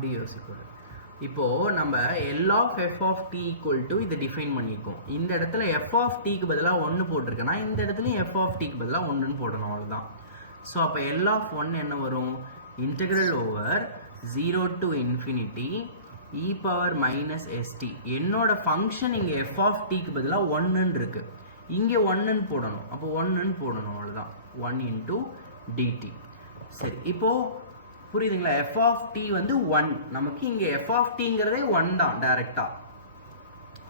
அப்படி யோசிக்கூடாது. இப்போது நம்ம L of f of t equal to இதை டிஃபைன் பண்ணியிருக்கோம். இந்த இடத்துல f of tக்கு பதிலாக 1 போட்டிருக்கேன்னா இந்த இடத்துலையும் f of tக்கு பதிலாக 1ன்னு போடணும், அவ்வளோதான். ஸோ அப்போ L of 1 என்ன வரும்? Integral over 0 to infinity e power minus st. என்னோட ஃபங்க்ஷன் இங்கே f of tக்கு பதிலாக 1ன்னு இருக்கு, இங்கே 1ன்னு போடணும். அப்போ 1ன்னு போடணும், அவ்வளோதான். 1 into dt. சரி, இப்போது புரியுதுங்களா? f of t வந்து 1, நமக்கு இங்கே f of tங்கிறதே 1 தான் டைரெக்டாக.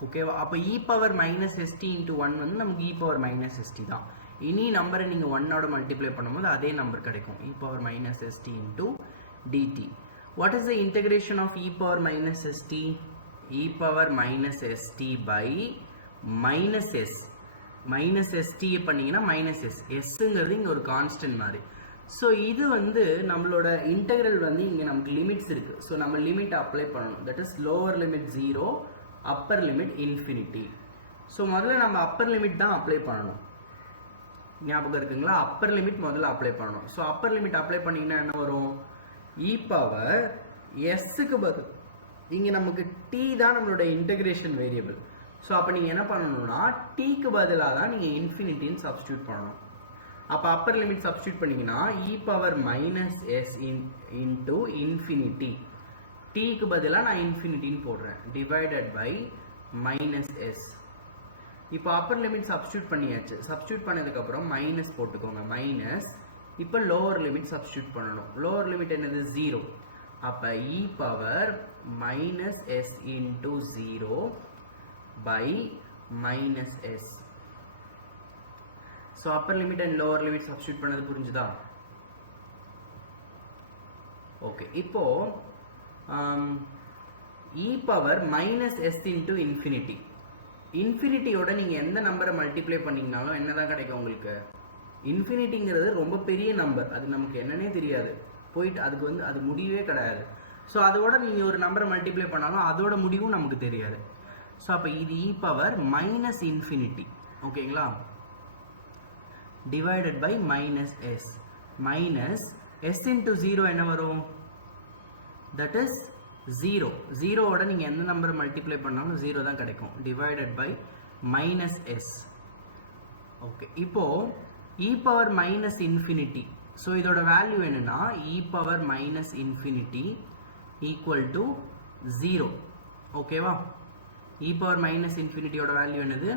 ஓகேவா? அப்போ e power minus st into 1 வந்து நமக்கு e power minus st தான். இனி நம்பரை நீங்கள் 1ஓட மல்டிப்ளை பண்ணும்போது அதே நம்பர் கிடைக்கும், e power minus st into dt. What is the integration of e power minus st? e power minus st by minus s. Minus st பண்ணிங்கன்னா மைனஸ் s, sங்கிறது இங்கே ஒரு கான்ஸ்டன்ட் மாதிரி. ஸோ இது வந்து நம்மளோட இன்டெக்ரல் வந்து இங்கே நமக்கு லிமிட்ஸ் இருக்குது. ஸோ நம்ம லிமிட் அப்ளை பண்ணணும். That is lower limit 0, upper limit infinity. So முதல்ல நம்ம அப்பர் லிமிட் தான் அப்ளை பண்ணணும், ஞாபகம் இருக்குங்களா? அப்பர் லிமிட் முதல்ல அப்ளை பண்ணணும். ஸோ அப்பர் லிமிட் அப்ளை பண்ணிங்கன்னா என்ன வரும்? இ பவர் எஸ்ஸுக்கு பதில் இங்கே நமக்கு டி தான் நம்மளோட இன்டெகிரேஷன் வேரியபிள். ஸோ அப்போ நீங்கள் என்ன பண்ணணும்னா டீக்கு பதிலாக தான் நீங்கள் இன்ஃபினிட்டின்னு சப்ஸ்டியூட் பண்ணணும். அப்போ அப்பர் லிமிட் சப்ஸ்டியூட் பண்ணிங்கன்னா e power minus S into infinity. டீக்கு பதிலாக நான் இன்ஃபினிட்டின்னு போடுறேன், டிவைடட் பை மைனஸ் எஸ். இப்போ அப்பர் லிமிட் சப்ஸ்டியூட் பண்ணியாச்சு. சப்ஸ்டியூட் பண்ணதுக்கப்புறம் மைனஸ் போட்டுக்கோங்க, மைனஸ். இப்போ லோவர் லிமிட் சப்ஸ்டியூட் பண்ணணும். லோவர் லிமிட் என்னது? 0. அப்போ e power minus S into 0 by minus s. So upper limit and lower limit substitute பண்ணது புரிஞ்சுதா? ஓகே, இப்போ e power minus s into infinity. இன்ஃபினிட்டியோட நீங்கள் எந்த நம்பரை மல்டிப்ளை பண்ணிங்கனாலும் என்ன தான் கிடைக்கும் உங்களுக்கு? இன்ஃபினிட்டிங்கிறது ரொம்ப பெரிய நம்பர், அது நமக்கு என்னன்னே தெரியாது, போயிட்டு அதுக்கு வந்து அது முடிவே கிடையாது. ஸோ அதோட நீங்கள் ஒரு நம்பரை மல்டிப்ளை பண்ணாலும் அதோட முடிவும் நமக்கு தெரியாது. ஸோ அப்போ இது இ பவர் மைனஸ் இன்ஃபினிட்டி, ஓகேங்களா, divided by minus s. Minus S into 0 என்ன வரும்? That is 0. 0ஓட நீங்கள் எந்த நம்பரை மல்டிப்ளை பண்ணாலும் 0 தான் கிடைக்கும், divided by minus S. Okay, இப்போது e power minus infinity. So இதோட வேல்யூ என்னென்னா e power minus infinity equal to 0, ஓகேவா? e power minus infinity ஓட வேல்யூ என்னது?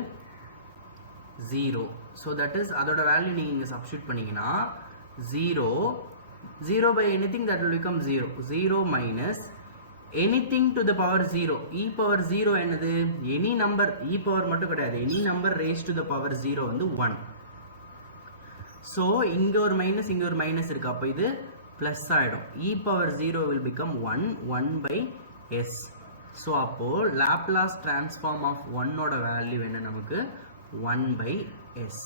0. ஸோ தட் இஸ் அதோட வேல்யூ நீங்கள் இங்கே சப்ஸ்டியூட் பண்ணிங்கன்னா 0 by anything that will become 0. 0 minus anything to the power 0. e power 0 என்னது? எனி நம்பர், e power மட்டும் கிடையாது, any number raised to the power 0 வந்து 1. ஸோ இங்கே ஒரு மைனஸ் இங்கே ஒரு மைனஸ் இருக்குது, அப்போ இது ப்ளஸ் ஆகிடும். e power 0 will become 1 by s. So அப்போது லாப்லாஸ் டிரான்ஸ்ஃபார்ம் ஆஃப் 1ஓட வேல்யூ என்ன நமக்கு? 1 by s.